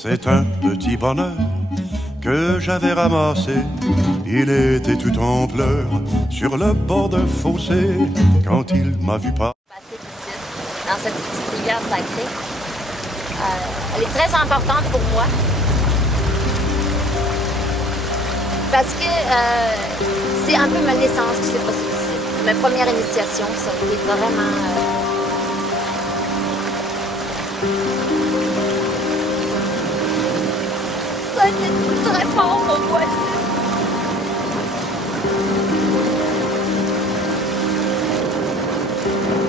C'est un petit bonheur que j'avais ramassé. Il était tout en pleurs sur le bord d'un fossé quand il m'a vu pas. Passer ici, dans cette petite rivière sacrée. Elle est très importante pour moi. Parce que c'est un peu ma naissance qui s'est passée ici. Ma première initiation, ça a été vraiment... Ça a été très fort pour moi ici.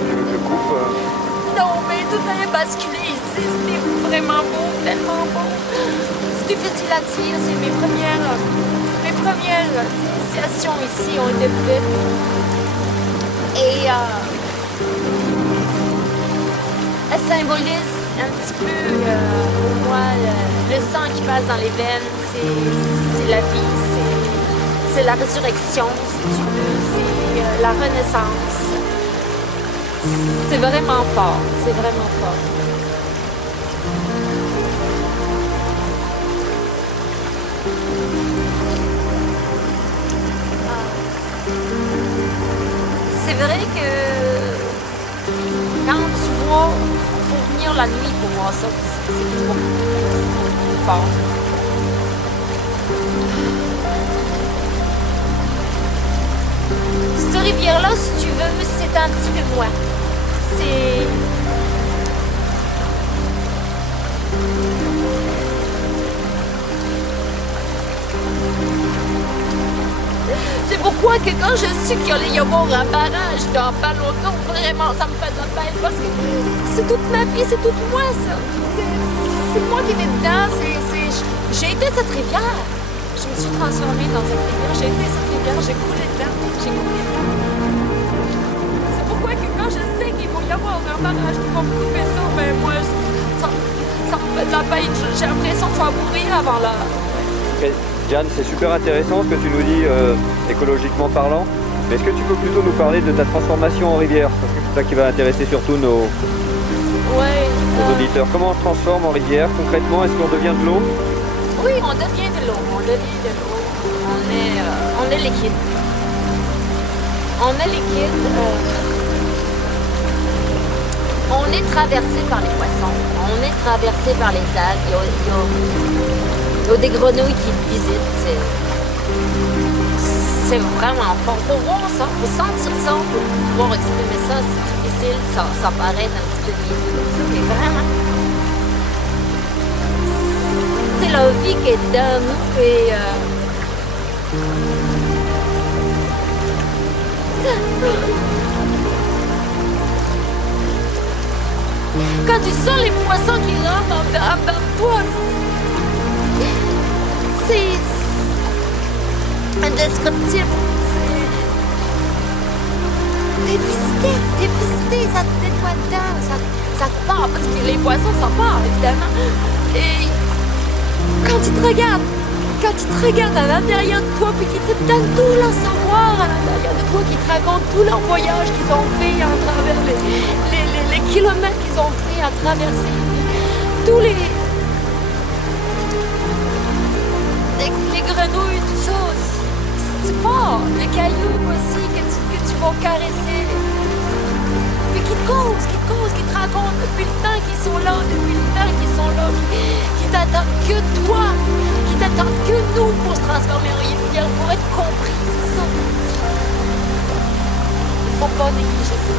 Je coupe. Non, mais tout a basculé ici. C'était vraiment beau, tellement beau. C'est difficile à dire. C'est mes premières initiations ici ont été faites. Et elle symbolise un petit peu pour moi le sang qui passe dans les veines. C'est la vie, c'est la résurrection, si tu veux. C'est la renaissance. C'est vraiment fort. C'est vraiment fort. C'est vrai que quand tu vois, il faut venir la nuit pour voir ça. C'est beaucoup plus fort. Cette rivière-là, si tu veux, c'est un petit peu moi. C'est pourquoi que quand je sais qu'il y a avoir un barrage dans pas longtemps, vraiment, ça me fait de la peine parce que c'est toute ma vie, c'est toute moi, ça. C'est moi qui étais dedans, j'ai été cette rivière. Je me suis transformée dans cette rivière, j'ai été cette rivière, j'ai coulé dedans, C'est pourquoi que quand je sais qu'il va y avoir un barrage qui va me couper ça, ben moi, ça me fait de la peine. J'ai l'impression que je vais mourir avant l'heure. Okay. Diane, c'est super intéressant ce que tu nous dis écologiquement parlant. Mais est-ce que tu peux plutôt nous parler de ta transformation en rivière? Parce que c'est ça qui va intéresser surtout nos auditeurs. Comment on se transforme en rivière concrètement? Est-ce qu'on devient de l'eau? Oui, on devient de l'eau. On est liquide. On est liquide. On est traversé par les poissons. On est traversé par les algues. Il y a des grenouilles qui me visitent. C'est vraiment fort. Il faut voir ça, il faut sentir ça pour pouvoir exprimer ça. C'est difficile, ça paraît un petit peu niaiseux, mais vraiment. C'est la vie qui est dans nous et quand tu sens les poissons qui rentrent dans toi, c'est indescriptible. T'es visité, ça te nettoie dedans, ça te part, parce que les poissons, ça part, évidemment. Et quand tu te regardes à l'intérieur de toi, puis qu'ils te donnent tout leur savoir à l'intérieur de toi, qui te racontent tout leur voyage qu'ils ont fait à travers les kilomètres qu'ils ont fait à traverser, tous les grenouilles, tout ça, c'est fort. Les cailloux aussi que tu vas caresser. Mais qui te causent, qui te racontent depuis le temps qu'ils sont là, qui t'attendent que toi, qui t'attendent que nous pour se transformer en rivière, pour être compris, c'est ça. Il faut pas négliger ça.